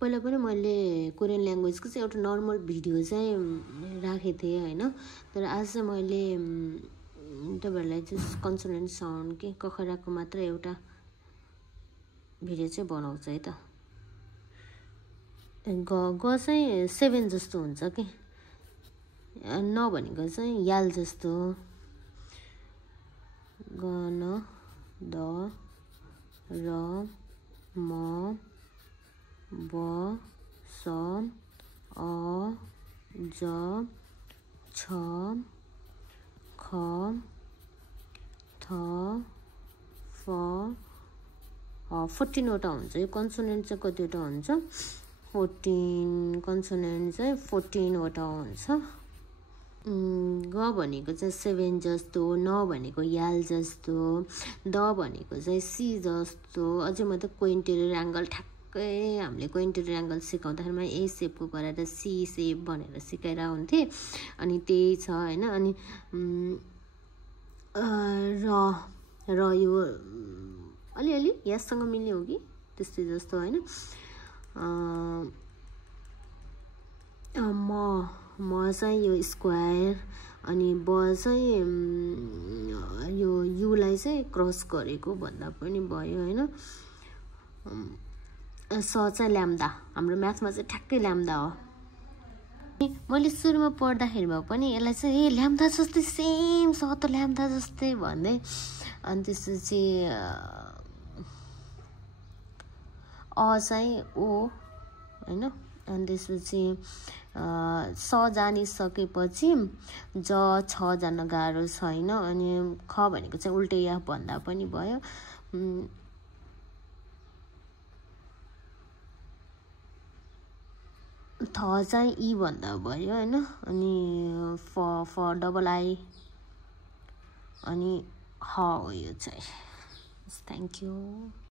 पहिला पनि मैले कोरियन ल्याङ्ग्वेजको चाहिँ एउटा नर्मल भिडियो चाहिँ राखेको थिएँ हैन। तर आज चाहिँ मैले तपाईहरुलाई चाहिँ कन्सोनेन्ट साउन्ड के कखराको मात्र एउटा भिडियो चाहिँ बनाउँछ है त। ग चाहिँ 7 जस्तो हुन्छ के, न भनेको चाहिँ याल जस्तो। ग न द र म ब स अ ज छ ख थ फ 14 वटा हुन्छ। यो कन्सोनेन्ट चाहिँ कतिवटा हुन्छ? 14 कन्सोनेन्ट चाहिँ 14 वटा हुन्छ। ग भनेको चाहिँ 7 जस्तो, न भनेको याल जस्तो, द भनेको चाहिँ सी जस्तो। अझै मात्रै क्विन्टेरियर एंगल ठ्याक्कै हामीले क्विन्टेरियर एंगल सिकाउँदाखेरिमा ए शेपको गराएर सी शेप भनेर सिकाइरा हुन्थे। अनि त्यही छ हैन। अनि र यो अलिअलि यससँग मिल्ने हो कि त्यस्तै जस्तो हैन। म चाहिँ यो स्क्वायर, अनि ब चाहिँ यो युलाई चाहिँ क्रस गरेको भन्दा पनि भयो हैन। स चाहिँ ल्याम्डा, हाम्रो म्याथमा चाहिँ ठ्याक्कै ल्याम्डा हो। मैले सुरुमा पढ्दाखेरिमा पनि यसलाई चाहिँ ए ल्याम्डा जस्तै सेम छ त ल्याम्डा जस्तै भन्दै। अनि त्यसपछि अ चाहिँ ओ हैन। अनि त्यसपछि स जानिसकेपछि ज छ जान्न गाह्रो छैन। अनि ख भनेको चाहिँ उल्टे या भन्दा पनि भयो। थ चाहिँ ई भन्दा भयो हैन। अनि फ डबल आई अनि ह हो यो चाहिँ। Thank you.